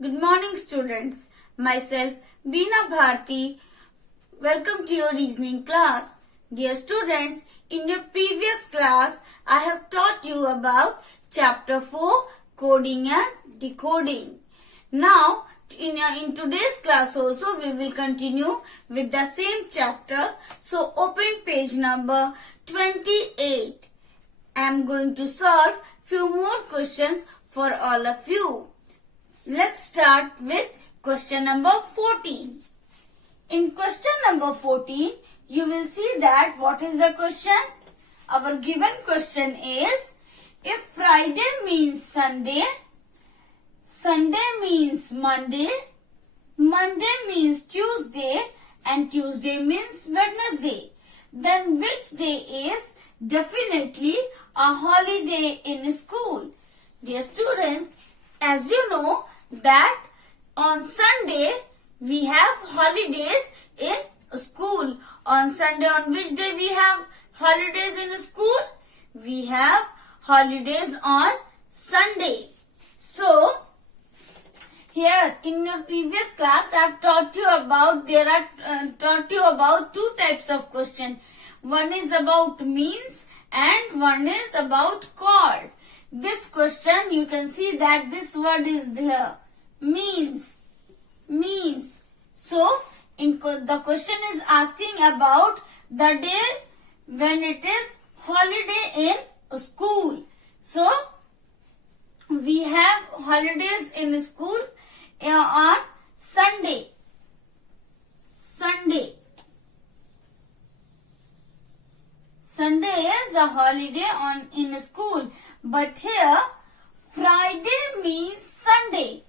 Good morning, students. Myself, Beena Bharti. Welcome to your reasoning class. Dear students, in your previous class, I have taught you about Chapter 4, Coding and Decoding. Now, in today's class also, we will continue with the same chapter. So, open page number 28. I am going to solve few more questions for all of you. Let's start with question number 14. In question number 14, you will see that what is the question? Our given question is, if Friday means Sunday, Sunday means Monday, Monday means Tuesday, and Tuesday means Wednesday, then which day is definitely a holiday in school? Dear students, as you know that on Sunday we have holidays in school. On Sunday, on which day we have holidays in school? We have holidays on Sunday. So, here in your previous class I have taught you about two types of question. One is about means and one is about called. This question you can see that this word is there, means. So the question is asking about the day when it is holiday in school. So we have holidays in school on Sunday. Sunday is a holiday in school. But here, Friday means Sunday.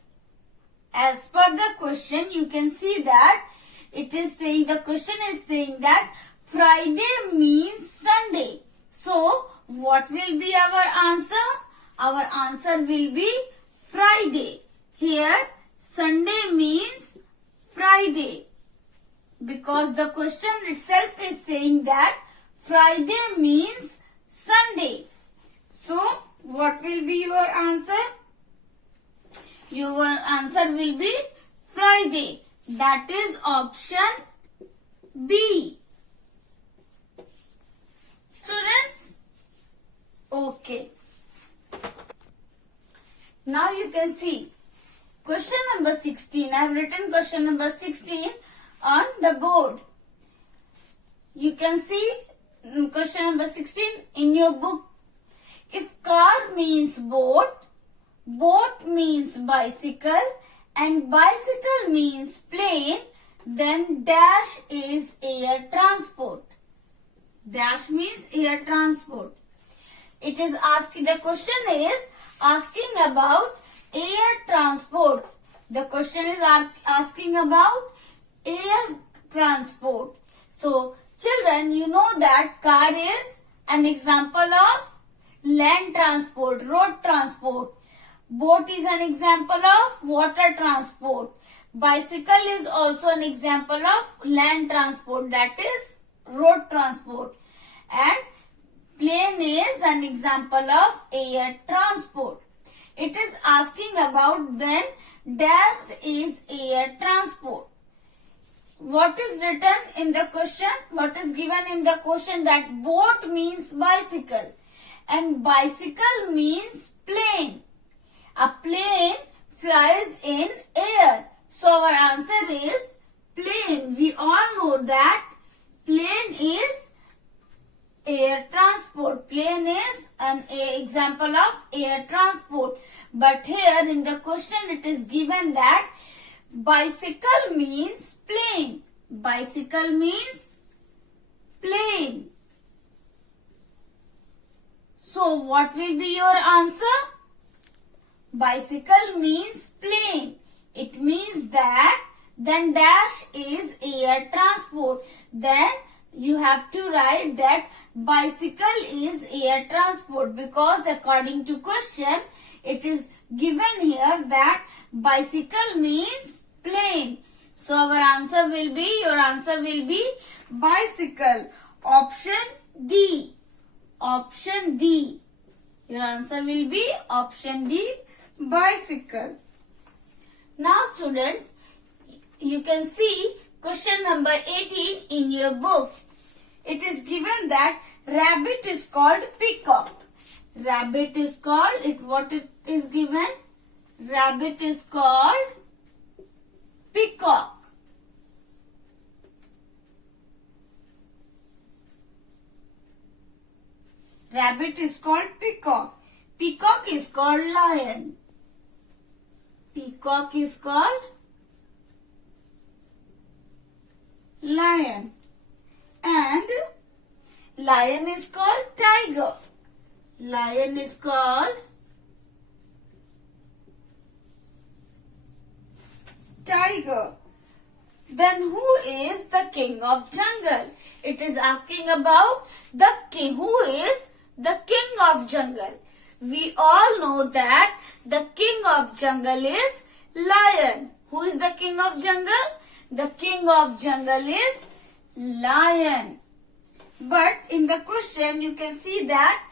As per the question, you can see that the question is saying that Friday means Sunday. So, what will be our answer? Our answer will be Friday. Here, Sunday means Friday. Because the question itself is saying that Friday means Sunday. So, what will be your answer? Your answer will be Friday. That is option B. Students? Okay. Now you can see question number 16. I have written question number 16 on the board. You can see question number 16 in your book. If car means boat, boat means bicycle, and bicycle means plane, then dash is air transport. Dash means air transport. It is asking, the question is asking about air transport. The question is asking about air transport. So, children, you know that car is an example of land transport, road transport. Boat is an example of water transport. Bicycle is also an example of land transport, that is road transport. And plane is an example of air transport. It is asking about then dash is air transport. What is written in the question? What is given in the question? That boat means bicycle and bicycle means plane. A plane flies in air. So our answer is plane. We all know that plane is air transport. Plane is an example of air transport. But here in the question it is given that bicycle means plane. Bicycle means plane. So what will be your answer? Bicycle means plane. It means that then dash is air transport. Then you have to write that bicycle is air transport, because according to question it is given here that bicycle means plane. So our answer will be, your answer will be bicycle. Option D. Option D. Your answer will be option D, bicycle. students, you can see question number 18 in your book. It is given that rabbit is called peacock. Rabbit is called, what it is given? Rabbit is called peacock. Rabbit is called peacock. Peacock is called lion. Peacock is called lion. And lion is called tiger. Lion is called tiger. Then who is the king of jungle? It is asking about the king. Who is the king of jungle? We all know that the king of jungle is lion. Who is the king of jungle? The king of jungle is lion. But in the question you can see that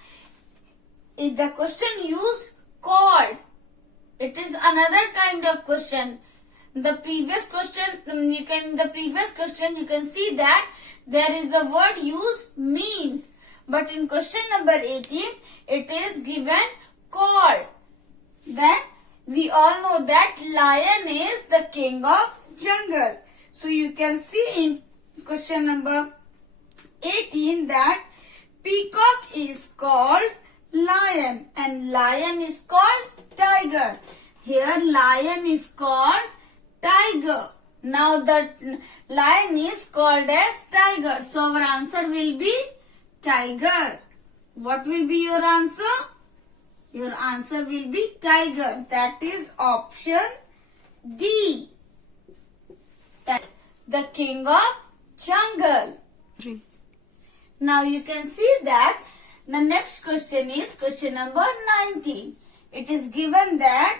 the question used called. It is another kind of question. The previous question you can see that there is a word used means. But in question number 18 it is given called. Then we all know that lion is the king of jungle. So you can see in question number 18 that peacock is called lion and lion is called tiger. Here lion is called tiger. Now the lion is called as tiger. So our answer will be tiger. What will be your answer? Your answer will be tiger. That is option D. That's the king of jungle. Now you can see that the next question is question number 19. It is given that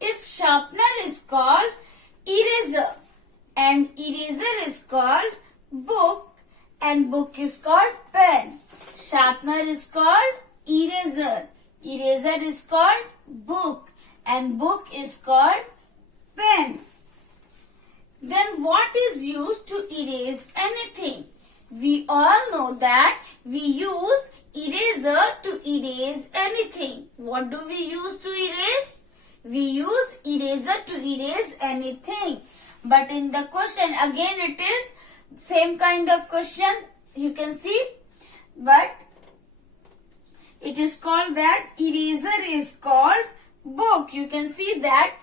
if sharpener is called eraser and eraser is called book and book is called pen. Sharpener is called eraser. Eraser is called book and book is called pen. Then what is used to erase anything? We all know that we use eraser to erase anything. What do we use to erase? We use eraser to erase anything. But in the question again it is same kind of question you can see. But it is called that eraser is called book. You can see that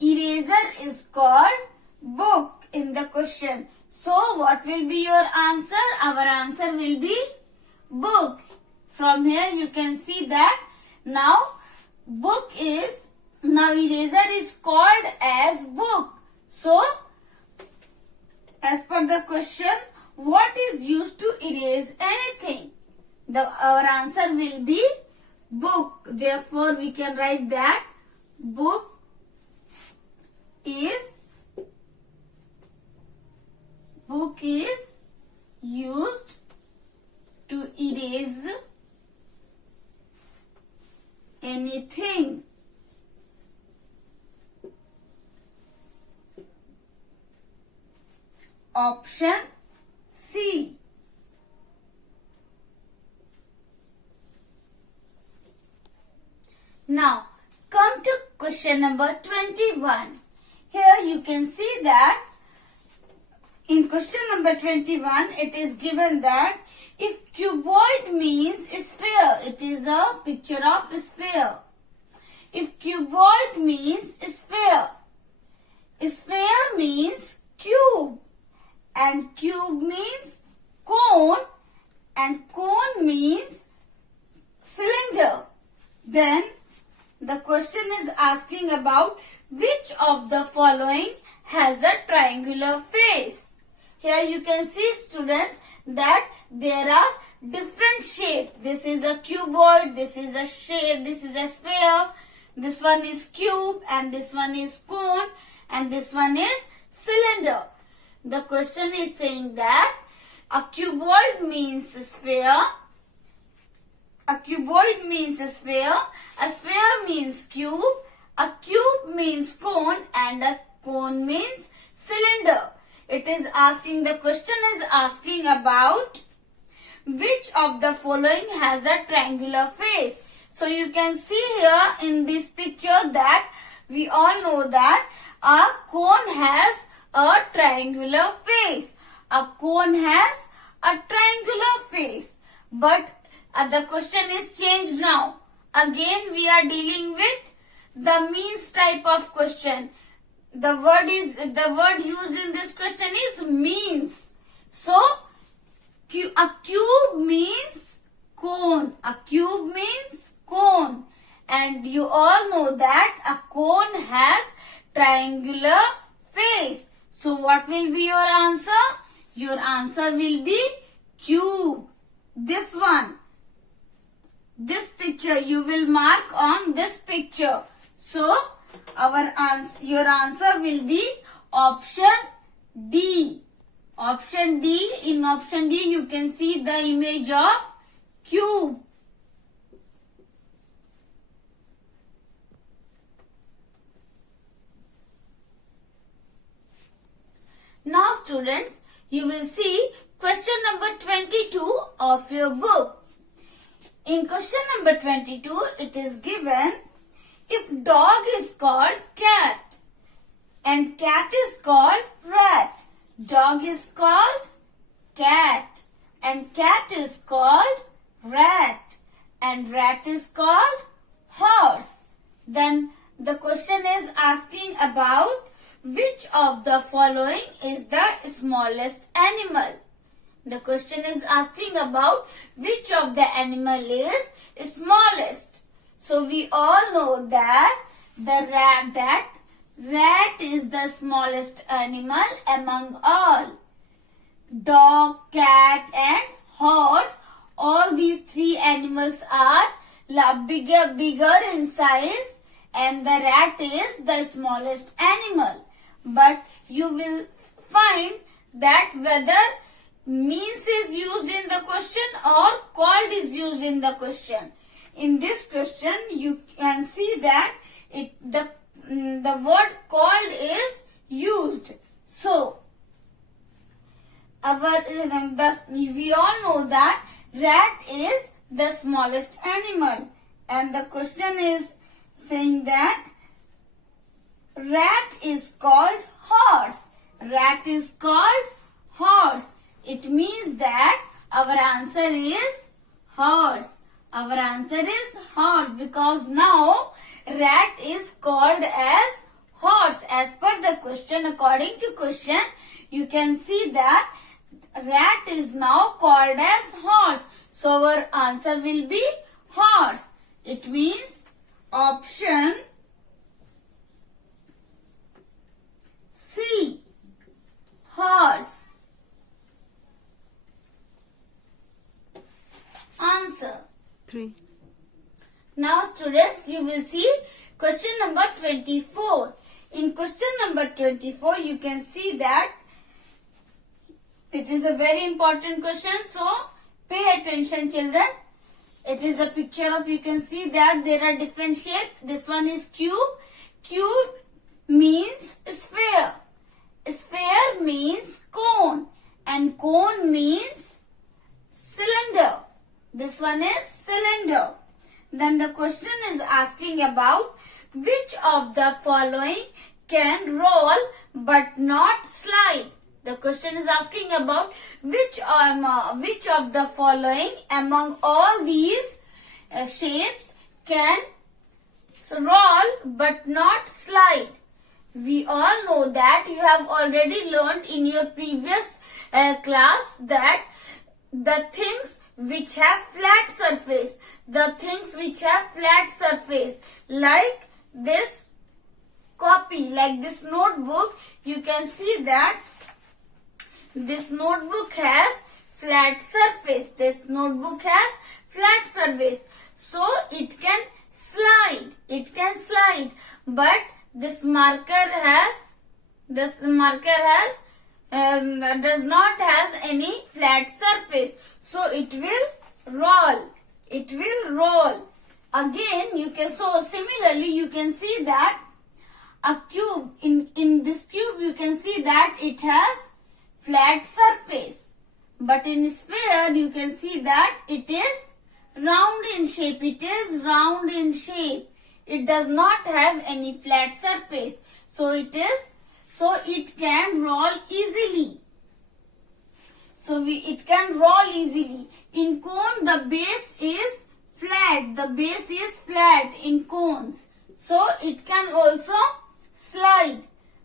eraser is called book in the question. So what will be your answer? Our answer will be book. From here you can see that now eraser is called as book. So as per the question, what is used to erase anything? Our answer will be book. Therefore we can write that book is used to erase anything. Option C. Now come to question number 21. Here you can see that in question number 21 it is given that if cuboid means sphere, it is a picture of sphere. If cuboid means sphere, sphere means cube and cube means cone and cone means cylinder. Then the question is asking about which of the following has a triangular face. Here you can see students that there are different shapes. This is a cuboid, this is a shape, this is a sphere, this one is cube and this one is cone and this one is cylinder. The question is saying that a cuboid means sphere, a cuboid means a sphere means cube, a cube means cone and a cone means cylinder. It is asking, the question is asking about which of the following has a triangular face. So you can see here in this picture that we all know that a cone has a triangular face. A cone has a triangular face. But the question is changed now. Again we are dealing with the means type of question. The word used in this question is means. So a cube means cone. A cube means cone. And you all know that a cone has triangular face. So what will be your answer? Your answer will be cube. This one. This picture you will mark on this picture. So your answer will be option D. Option D. In option D you can see the image of cube. Now students, you will see question number 22 of your book. In question number 22, it is given, if dog is called cat and cat is called rat, dog is called cat and cat is called rat and rat is called horse, then the question is asking about which of the following is the smallest animal. The question is asking about which of the animal is smallest. So we all know that rat is the smallest animal among all. Dog, cat and horse, all these three animals are bigger in size and the rat is the smallest animal. But you will find that whether means is used in the question or called is used in the question. In this question you can see that the word called is used. So we all know that rat is the smallest animal and the question is saying that rat is called horse. Rat is called horse. It means that our answer is horse. Our answer is horse because now rat is called as horse. As per the question, according to question, you can see that rat is now called as horse. So our answer will be horse. It means option C, horse. Answer 3. Now students, you will see question number 24. In question number 24, you can see that it is a very important question. So pay attention children. It is a picture of, you can see that there are different shapes. This one is cube. Cube means sphere. Sphere means cone. And cone means cylinder. This one is cylinder. Then the question is asking about which of the following can roll but not slide. The question is asking about which of the following among all these shapes can roll but not slide. We all know that you have already learned in your previous class that the things which have flat surface, like this copy, like this notebook, you can see that this notebook has flat surface. This notebook has flat surface. So it can slide. But this marker does not have any flat surface. So it will roll. Again, similarly you can see that a cube in this that it has flat surface. But in sphere, you can see that it is round in shape. It is round in shape. It does not have any flat surface. So it can roll easily. It can roll easily. In cone, the base is flat. The base is flat in cones. So it can also slide.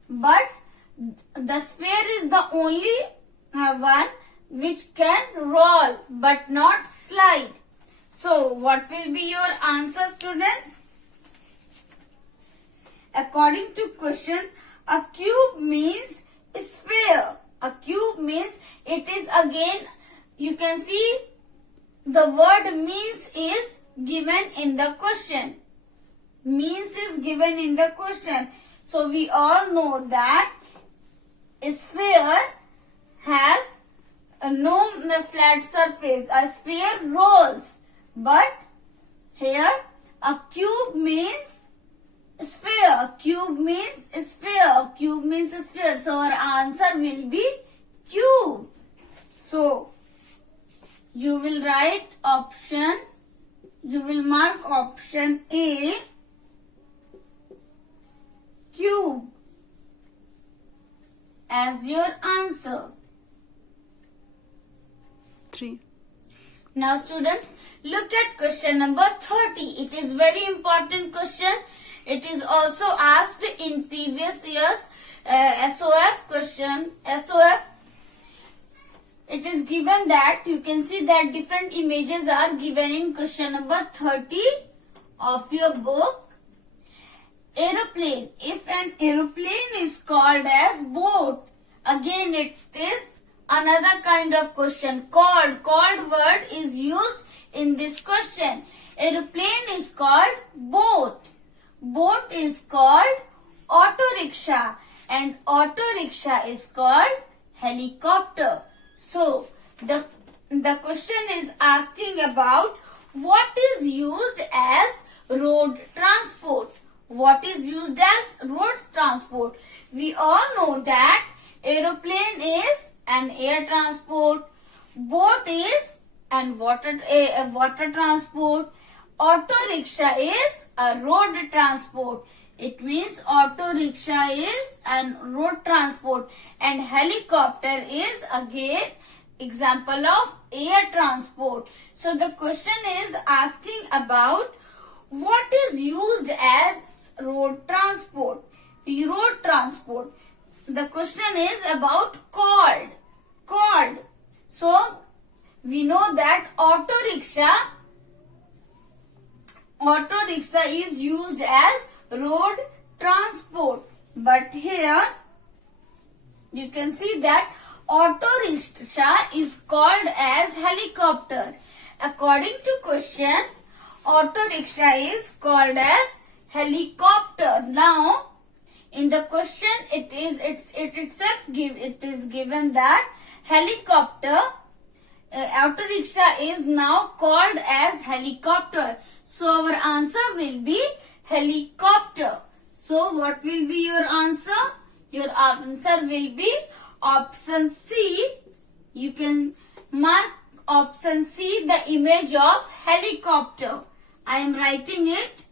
But the sphere is the only one which can roll but not slide. So what will be your answer, students? According to question, a cube means sphere. A cube means it is again, you can see the word means is given in the question. Means is given in the question. So we all know that a sphere has no flat surface. A sphere rolls. But here a cube means sphere. A cube means sphere. A cube means sphere. So our answer will be cube. So you will write option. You will mark option A, cube, as your answer. 3. Now students, look at question number 30. It is very important question. It is also asked in previous years SOF question. SOF. It is given that you can see that different images are given in question number 30 of your book. Aeroplane. If an aeroplane is called as boat, again it is another kind of question. Called word is used in this question. Aeroplane is called boat. Boat is called auto rickshaw and auto rickshaw is called helicopter. So the question is asking about what is used as road transport. What is used as road transport? We all know that aeroplane is an air transport, boat is an water transport, auto rickshaw is a road transport. It means auto rickshaw is an road transport and helicopter is again example of air transport. So the question is asking about what is used as road transport. Road transport. The question is about called. So we know that auto rickshaw is used as road transport. But here you can see that auto rickshaw is called as helicopter. According to question, auto rickshaw is called as helicopter. Now in the question it is given that helicopter, auto rickshaw is now called as helicopter. So our answer will be helicopter. So what will be your answer? Your answer will be option C. You can mark option C, the image of helicopter. I am writing it.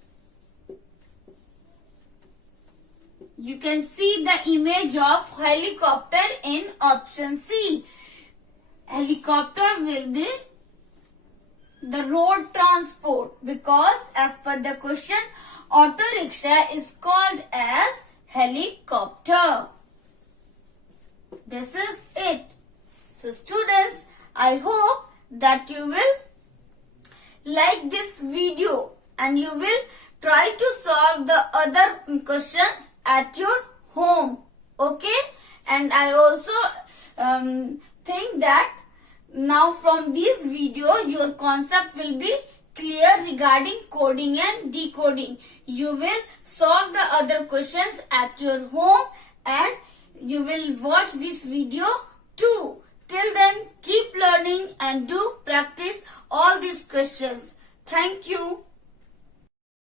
You can see the image of helicopter in option C. Helicopter will be the road transport because as per the question, auto rickshaw is called as helicopter. This is it. So students, I hope that you will like this video and you will try to solve the other questions at your home. Okay? And I also think that now from this video your concept will be clear regarding coding and decoding. You will solve the other questions at your home and you will watch this video too. Till then, keep learning and do practice all these questions. Thank you.